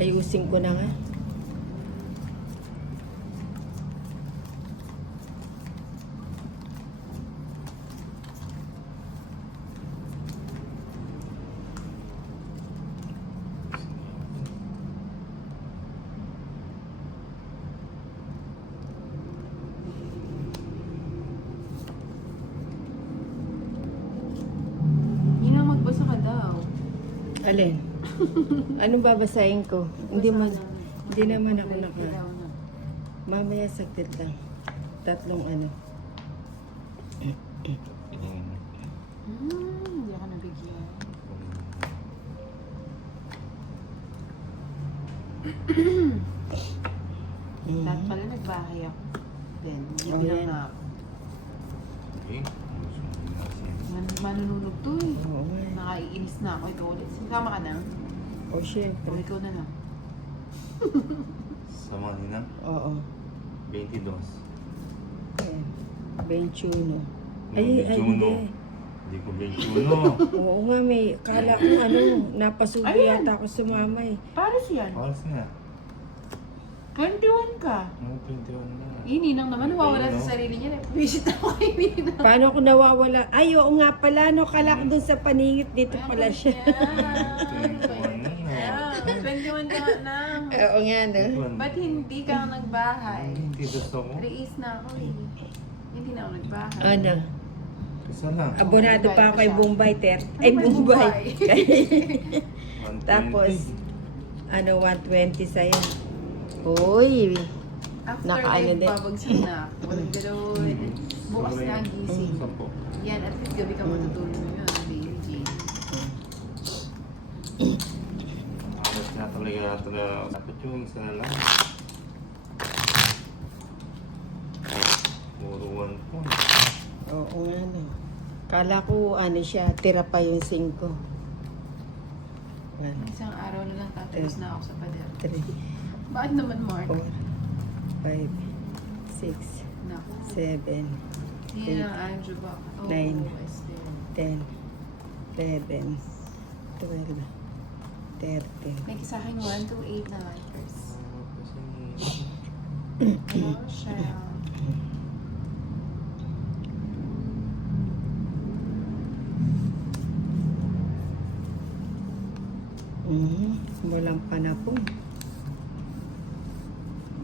Ayusin ko na nga. Nina, magbasa ka daw. Alin? Anong babasahin ko? Hindi naman ako naka... Mamaya sakit lang. Tatlong ano. Hindi ako nabigyan. Lahat pala nagbahay ako. Then, Oh, hindi yan. na manununog to eh. Oo nga. Nakaiinis na ako. Ikaw ulit. Sama ka na? O syempre. Ikaw na lang. Sama nina, Oo. 22. Ayan. 21. Ay, Ay, hindi. Hindi ko 21. Oo nga, may kala ko ano, napasubo Ayan. yata ako sa mama eh. Paris yan. Paras na. 21 ka. Ano, 21 na. Ninang naman, nawawala sa sarili niya. Visit ako kay Ninang. Paano ako nawawala? Ay, oo nga pala, no, kala ko dun sa paningit, dito pala siya. 21 na. 21 ka na. Oo nga, no? Ba't hindi ka nagbahay? Hindi gusto ko. Reis na ako eh. Hindi na ako nagbahay. Ano? Isa lang. Abonado pa ako kay Bombay, ay Ano ba Bombay. 120. Tapos, ano, 120 sa'yo. Uy, After Nakaano life, din. babagsak na ako. Walang galawin. Bukas na ang gising. Sampo. Yan, at least gabi ka matutulog ngayon. Baby Jane. Alas na talaga. Dapat yung isa na lang. Puro 1 point. oo nga, no. Kala ko, ano siya, tira pa yung 5. 1, Isang araw na lang tatapos na ako sa pader. 3, Bakit naman, Mark? 4, 5, 6, Naku. 7, Hindi na Andrew ba? Oh, 9, Esther. 10, 11, 12, 13. May sa akin 1 to 8 na likers. Kasi Hello, Cheryl. Walang panapon.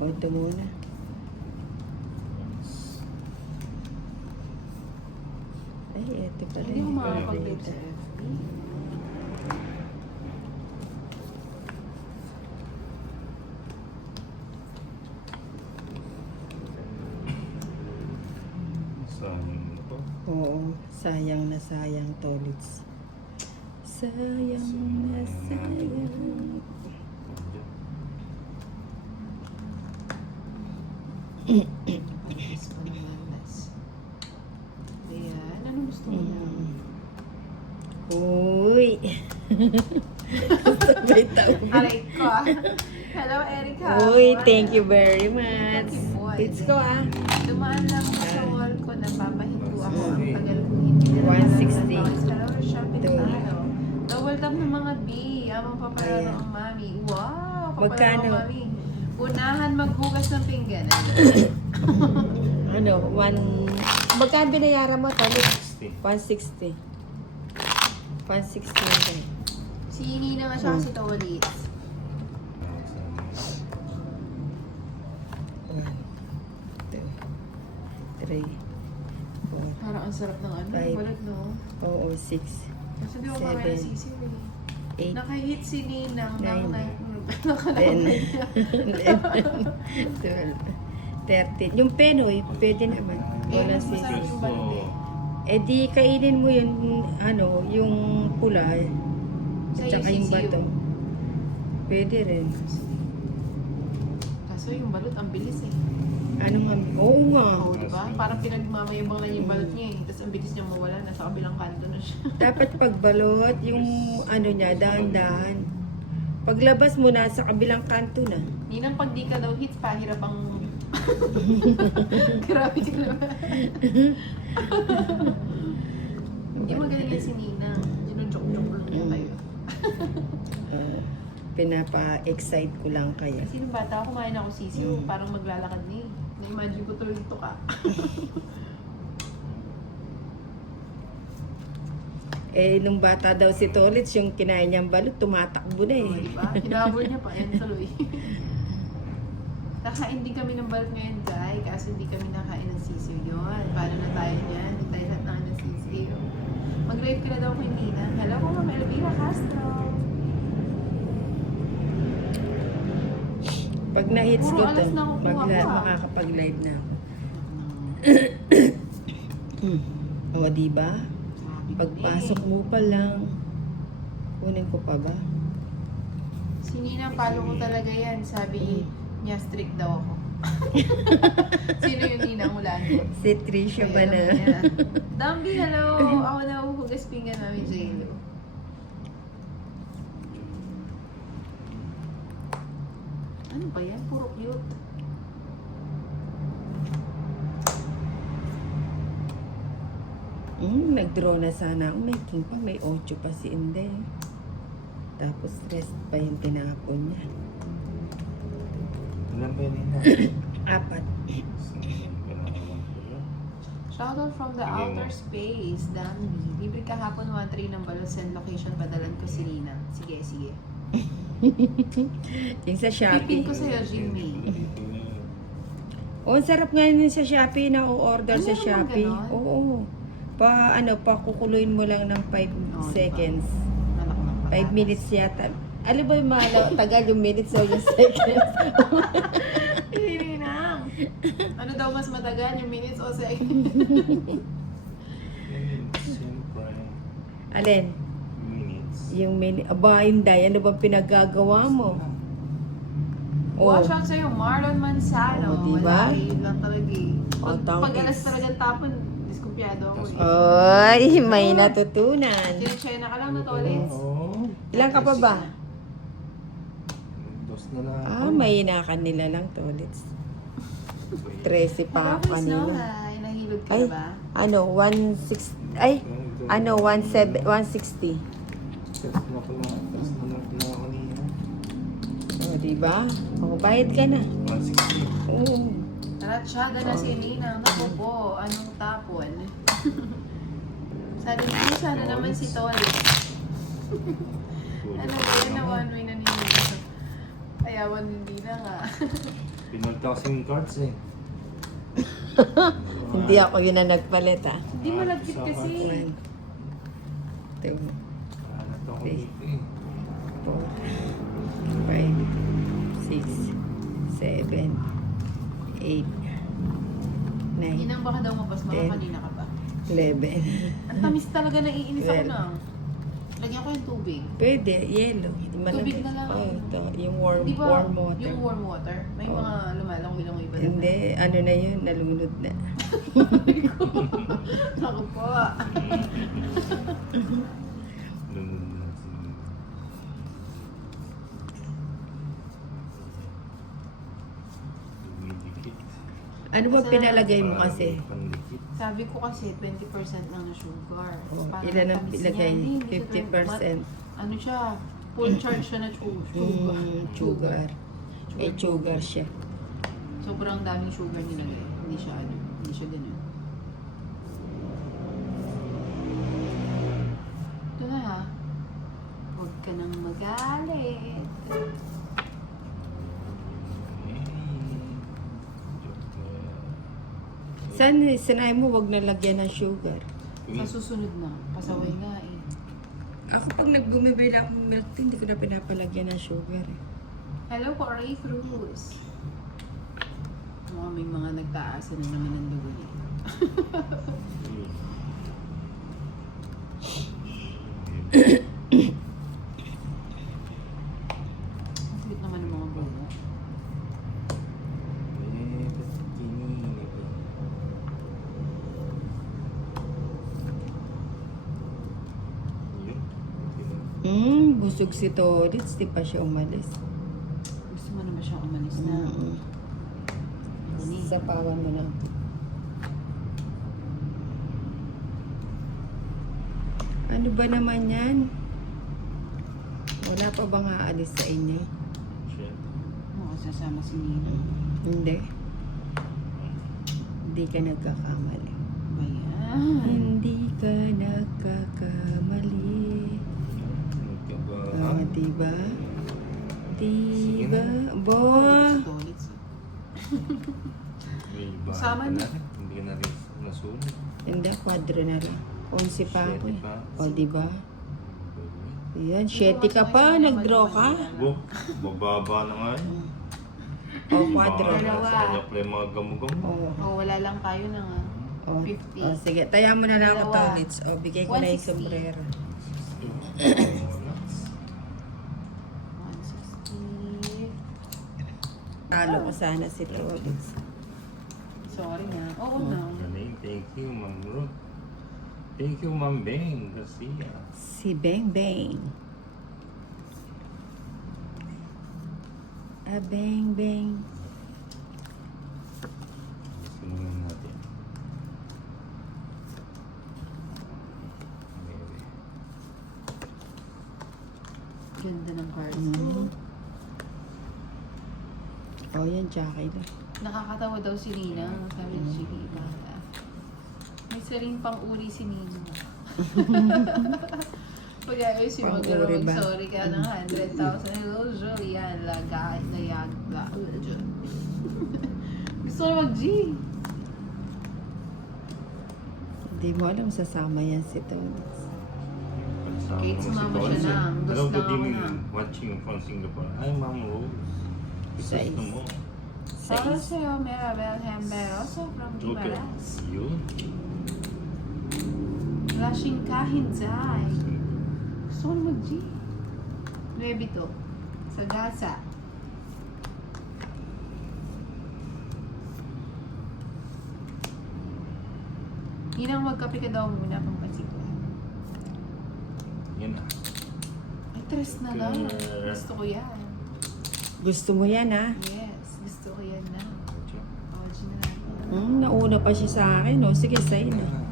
O, ito muna. Ay, ito pala. Hindi ko yung makakapag-live sa favorite. FB. sayang ito. Oo, sayang na sayang, Tolits. Sayang na sayang. Gusto ko naman, Nas. Ayan, ano gusto mo na? Uy! Sabay tawag. Aray ko ah. Hello, Erica. Uy, thank you very much. Let's go Dumaan lang ako sa wall ko, napapahinto ako. Ang tagal ko hindi na 160. Hello, shopping Ito. tayo. Double tap ng mga B. Amang papalaro Ayan. ang mami. Wow, papalaro Magkano? ang mami. Unahan maghugas ng pinggan. Ano, magkano binayaran mo, Tolits? 60. 160. 160. Si Nina nga siya kasi tawalits. 1, 2, 3, 4. Parang ang sarap ng ano. Five. Balat, no? Oo, 6. Kasi di ako Seven. kamain ng sisiw eh. 8. Nakahit si Ninang ng Nine. 9. 10, 11, 12, 13. Yung penoy, pwede naman. Eh, Walang mas masarap sisi. yung balat eh. Eh di kainin mo yun, ano, yung pula, at Sa'yo saka yung sisiyo. bato. Pwede rin. Kaso yung balot, ang bilis eh. Ano nga? Oo nga. Oo, diba? Parang pinagmamayabang lang yung balot niya eh. Tapos ang bilis niya mawala, nasa kabilang kanto na siya. Dapat pagbalot, yung ano niya, dahan-dahan. Paglabas mo, nasa kabilang kanto na. Ninang pag di ka daw hits, pahirap ang... Grabe ka naman. Hindi magaling yan si Ninang. Ginujoke-joke lang niya kayo. Pinapa-excite ko lang kaya. Kasi nung bata ako, kumain ako sisiw, parang maglalakad na eh. Na-imagine ko tuloy ito ka. Eh, nung bata daw si Tolits, yung kinain niyang balot, tumatakbo na Oo, eh. diba? Hinabol niya pa, yan tuloy. Nakain din kami ng balot ngayon, guys. Kaso hindi kami nakain ng sisiw yun. Paano na tayo niyan? Hindi tayo lahat nakain ng sisiw. Mag-live ka na daw kay Nina. Hello po, Ma'am Elvira Castro. Pag na-hits ko Puro to, alas na kukuha ko, ah. makakapag-live na ako. O, diba? Pagpasok mo pa lang, kunin ko pa ba? Si Nina, palo ko talaga yan. Sabi niya, strict daw ako. Sino yung Nina mula niya? Si Trisha ba na? Dambi, hello! Ako na uhugas pinggan namin, J-Lo. Ano ba yan? Puro cute. Nag-draw na sana ako. May king pa, may 8 pa si Inday. Tapos rest pa yung tinapon niya. Ilan ba yun na? 4. Shoutout from the Sige mo. outer space, Dambi. Libre kahapon 1-3 ng balot, send location, padalan ko si Nina. Sige, sige. Yung sa Pipin Shopee. ko sa'yo, Jimmy. Oh, ang sarap nga yun sa Shopee na order sa Ano naman Shopee. ganon? Oo. Pakukuluin mo lang ng 5 Oh, seconds. Anak ng 5 patatas. minutes yata. Ano ba yung tagal yung minutes o yung seconds? Hindi na. Ano daw mas matagal, yung minutes o seconds? Siyempre. Alin? Minutes. Yung minute. Aba, Inday, ano bang pinagagawa mo? Watch out sa'yo, Marlon Mansalo. Oh, diba? Wala, yun lang talaga eh. Oh, Pag alas tangis. talagang tapon, diskumpiyado ako eh. Ay, may natutunan. China ka lang na tolets. Oo. Ilan ka pa ba? Dos na lang. Ah, may inakan nila lang tolits. 13 pa ako Hello, Chris kanina. Nohay. Nahilod ka Ay, na ba? ano, 160. Ay, ano, 160. Tres na ko lang. Tres na lang ako niya. O, diba? O, bayad ka na. 160. Oo. Taratsyaga na si Nina. Naku po, anong tapon? Sana naman si Tolis. Ano ba yan na one way na Nina? Ayawan hindi na nga. Pinulta kasi yung cards eh. Hindi ako yun na nagpalit, ah. Hindi malagkit kasi. 1, 2, Ano to ako Okay. dito eh. 4, 5, 6, 7, 8, 9, Ninang baka daw mabas, mga Ten. kanina ka ba? 11. Ang tamis talaga, naiinis ako Well. na. Lagyan ko yung tubig. Pwede, yellow. Tubig na lang. Oh, ito, yung warm, Di ba, warm water. yung warm water, may Oh. mga lumalangoy-langoy ba? Hindi, ano na yun, nalunod na. Ako po. Lunod na si... Dumidikit. Ano ba Kasi- pinalagay mo Parang kasi? pandikit. Sabi ko kasi 20% lang na sugar. Oh, Parang ilan ang tamis ilagay? niya. Hindi siya 50%. Ano siya? Full charge siya na sugar. Sugar. May sugar siya. Sobrang daming sugar nilagay. Hindi siya ano, hindi siya ganun. Ito na ha. Huwag ka nang magalit. Sanay mo, wag na lagyan ng sugar. Sa susunod na, pasaway nga eh. Ako pag nagbumibili ako ng milk tea, hindi ko na pinapalagyan ng sugar. Eh. Hello po, Ray Cruz. May mga nagtaasa na naman ng dugo niya. Ang cute naman ng mga bungo. Busog si Torits, di pa siya umalis. Gusto mo naman siyang umalis na. Honey. Sapawan mo na. Ano ba naman yan? O, Wala pa bang aalis sa inyo? Shit. Oo, sasama si Nina. Hindi. Hindi ka nagkakamali. Ayan. Hindi ka nagkakamali. Ah, diba? Diba? Bo! Tolits. May bahay Kasama ka niya. na rin. Hindi ka na rin nasunod. Hindi, kwadro na lang. 11 pa ako eh. 7 pa. O, diba? Yan, 7 ka pa. Nag-draw ka. Bo, bababa na nga yun. O, kwadro. Dalawa. Sa kanya pala yung mga gamo-gamo. O, Oh, wala lang tayo na nga. o, 50. o, sige. Taya mo na lang ako, Dalawa. Tolits. O, bigay ko na yung 160. sombrero. 160. Talo ko sana si Tolits. Sorry na. Oo na. Galing. Thank you, Ma'am Ruth. Thank you, Ma'am Beng Garcia. Si Beng Beng. Ah, Beng Beng. Sinungan natin. Ganda ng cards. Mm. O, yan, Jackie na. Nakakatawa daw si Nina. Sabi ni Chika. May saring pang uri si Nina. Pag ayaw si Pang-uri ba? sorry ka ng 100,000. Hello, Julian. Lagay na yan. Gusto ko mag-G. Hindi mo alam, sasama yan si Tolits. Kahit sumama siya na, Hello, gusto good ako evening. na. Watching from Singapore. Hi, Ma'am Rose. Size. Gusto mo? Para Sais. sa'yo, Mirabel Hemberoso from Okay. Gimaras. Yun. Lashing Kahinzay. Gusto ko na mag-G. Levito. Sagasa. Ninang magkape ka daw muna pang pasito. Yan na. Ay, tres na lang. Okay. Gusto ko yan. Gusto mo yan, ha? Yes, gusto ko yan na. Medyo. Oh, G na lang. Nauna pa siya sa akin, no? Sige, sa'yo na. Ah,